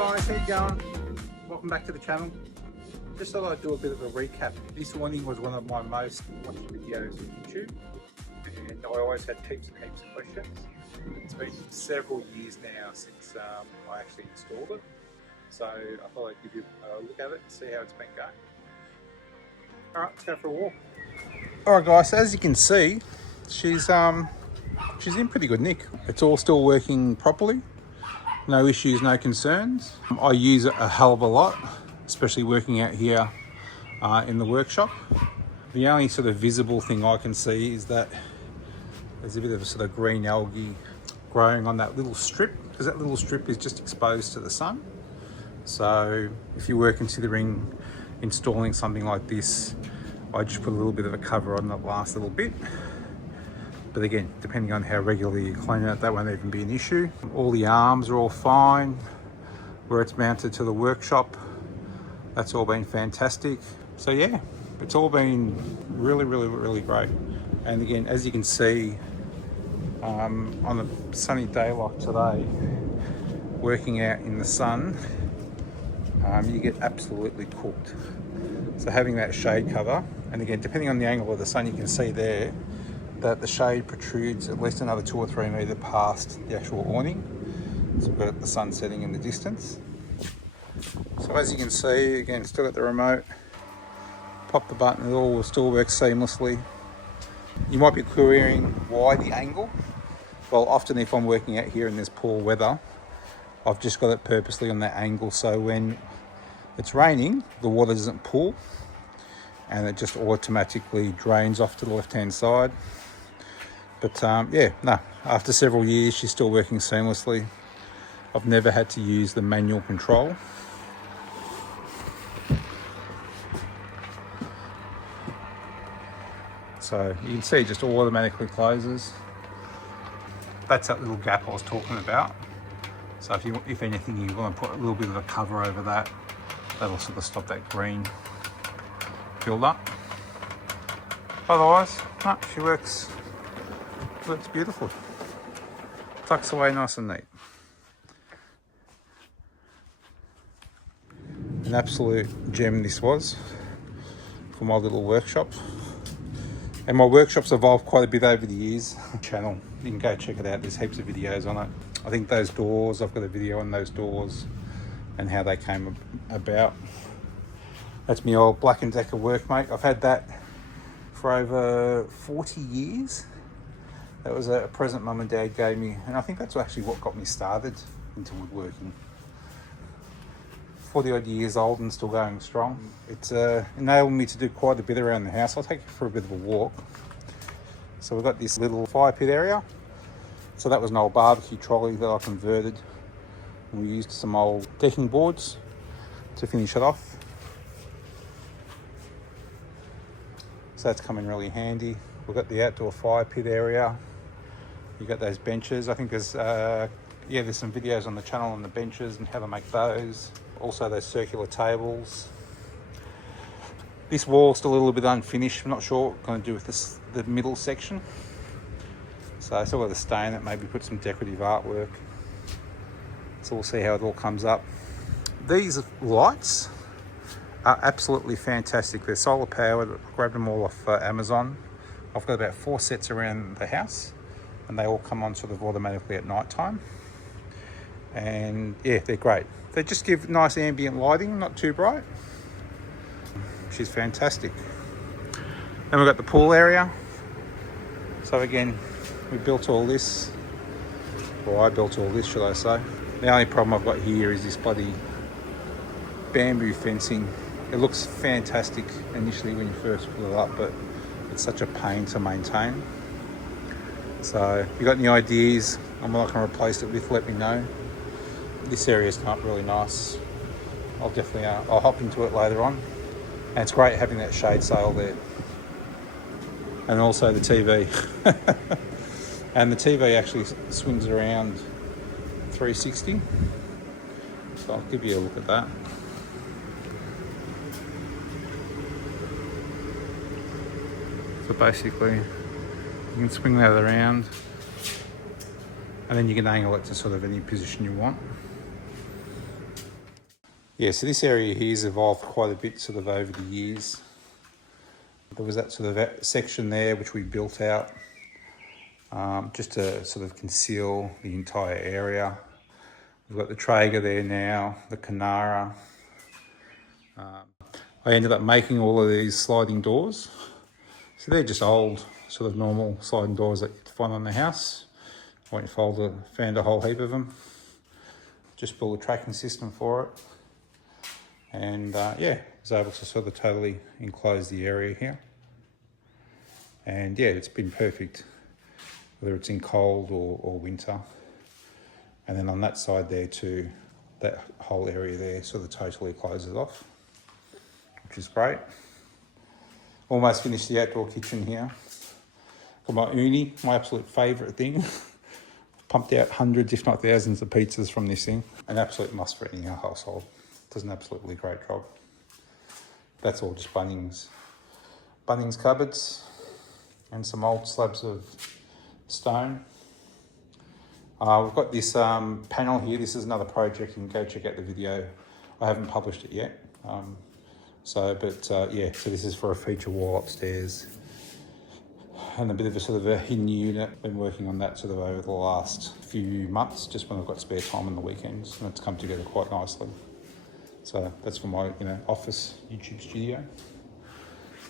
guys, how you going? Welcome back to the channel. Just thought I'd do a bit of a recap. This awning was one of my most watched videos on YouTube, and I always had heaps and heaps of questions. It's been several years now since I actually installed it, so I thought I'd give you a look at it and see how it's been going. Alright, let's go for a walk. Alright guys, so as you can see, she's in pretty good nick. It's all still working properly. No issues, no concerns. I use it a hell of a lot, especially working out here in the workshop. The only sort of visible thing I can see is that there's a bit of a sort of green algae growing on that little strip, because that little strip is just exposed to the sun. So if you were considering installing something like this, I just put a little bit of a cover on that last little bit. But again, depending on how regularly you clean it, that won't even be an issue. All the arms are all fine. Where it's mounted to the workshop, that's all been fantastic. So yeah, it's all been really great. And again, as you can see, on a sunny day like today, working out in the sun, you get absolutely cooked. So having that shade cover, and again, depending on the angle of the sun, you can see there that the shade protrudes at least another 2 or 3 metres past the actual awning. So we've got the sun setting in the distance. So as you can see, again, still got the remote. Pop the button, it all will still work seamlessly. You might be querying why the angle. Well, often if I'm working out here in this poor weather, I've just got it purposely on that angle, so when it's raining, the water doesn't pool and it just automatically drains off to the left-hand side. But yeah, no, after several years, she's still working seamlessly. I've never had to use the manual control. So you can see it just automatically closes. That's that little gap I was talking about. So if anything, you want to put a little bit of a cover over that, that'll sort of stop that green build up. Otherwise, no, she works beautiful. Tucks away nice and neat. An absolute gem this was for my little workshop. And my workshop's evolved quite a bit over the years. Channel, you can go check it out, there's heaps of videos on it. I think those doors, I've got a video on those doors and how they came about. That's my old Black & Decker workmate. I've had that for over 40 years. That was a present mum and dad gave me, and I think that's actually what got me started into woodworking. 40 odd years old and still going strong. It's enabled me to do quite a bit around the house. I'll take you for a bit of a walk. So we've got this little fire pit area. So that was an old barbecue trolley that I converted. We used some old decking boards to finish it off. So that's come in really handy. We've got the outdoor fire pit area. You've got those benches. I think there's some videos on the channel on the benches and how to make those. Also those circular tables. This wall's still a little bit unfinished. I'm not sure what I'm going to do with the middle section. So I still got to stain it, maybe put some decorative artwork. So we'll see how it all comes up. These lights are absolutely fantastic. They're solar powered. I grabbed them all off Amazon. I've got about 4 sets around the house and they all come on sort of automatically at night time. And yeah, they're great. They just give nice ambient lighting, not too bright. She's fantastic. Then we've got the pool area. So again, we built all this, or I built all this, should I say. The only problem I've got here is this bloody bamboo fencing. It looks fantastic initially when you first put it up, but it's such a pain to maintain. So if you've got any ideas on what I can replace it with, let me know. This area's come up really nice. I'll definitely, I'll hop into it later on. And it's great having that shade sail there. And also the TV. And the TV actually swings around 360. So I'll give you a look at that. So basically, you can swing that around and then you can angle it to sort of any position you want. Yeah, so this area here has evolved quite a bit sort of over the years. There was that sort of section there which we built out just to sort of conceal the entire area. We've got the Traeger there now, the Canara. I ended up making all of these sliding doors. So they're just old, sort of normal sliding doors that you find on the house. I went and found a whole heap of them. Just built a tracking system for it. And yeah, was able to sort of totally enclose the area here. And yeah, it's been perfect, whether it's in cold or winter. And then on that side there too, that whole area there sort of totally closes off, which is great. Almost finished the outdoor kitchen here. Got my uni, my absolute favourite thing. Pumped out hundreds, if not thousands of pizzas from this thing. An absolute must for any household. Does an absolutely great job. That's all just Bunnings cupboards and some old slabs of stone. We've got this panel here. This is another project. You can go check out the video. I haven't published it yet. Yeah, so this is for a feature wall upstairs. And a bit of a sort of a hidden unit. Been working on that sort of over the last few months, just when I've got spare time on the weekends, and it's come together quite nicely. So that's for my, office YouTube studio.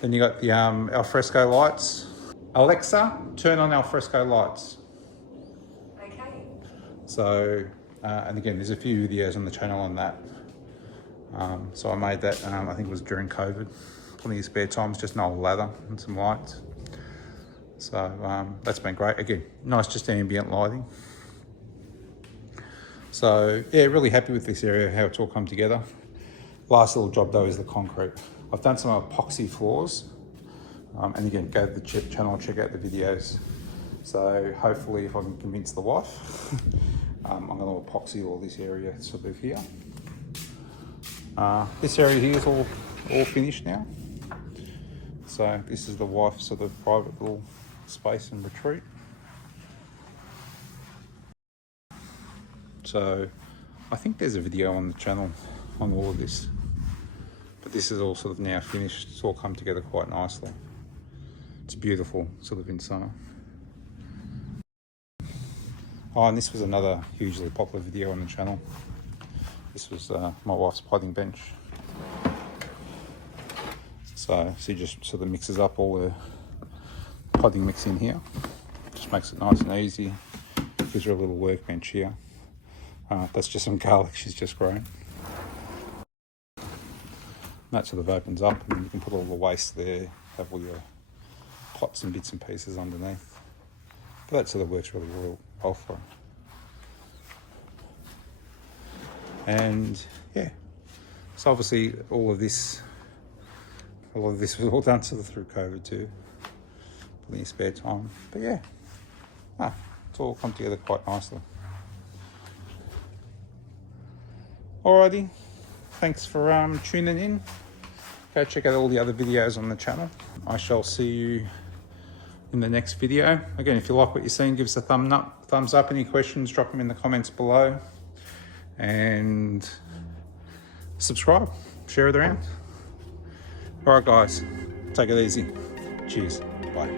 Then you got the alfresco lights. Alexa, turn on alfresco lights. Okay. So, and again, there's a few videos on the channel on that. So I made that, I think it was during COVID. Plenty of spare time, it's just an old ladder and some lights. So that's been great. Again, nice just ambient lighting. So yeah, really happy with this area, how it's all come together. Last little job though is the concrete. I've done some epoxy floors. And again, go to the channel, check out the videos. So hopefully if I can convince the wife, I'm gonna epoxy all this area sort of here. This area here is all finished now. So this is the wife's sort of private little space and retreat. So I think there's a video on the channel on all of this, but this is all sort of now finished. It's all come together quite nicely. It's beautiful sort of in summer. Oh, and this was another hugely popular video on the channel. This was my wife's potting bench. So she just sort of mixes up all the potting mix in here. Just makes it nice and easy. Gives her a little workbench here. That's just some garlic she's just grown. That sort of opens up and you can put all the waste there, have all your pots and bits and pieces underneath. But that sort of works really well for her. And yeah, so obviously all of this was all done sort of through COVID too. Plenty of spare time. But yeah, it's all come together quite nicely. Alrighty, thanks for tuning in. Go check out all the other videos on the channel. I shall see you in the next video. Again, if you like what you're seeing, give us a thumbs up. Any questions, drop them in the comments below. And subscribe, share it around. All right, guys, take it easy. Cheers, bye.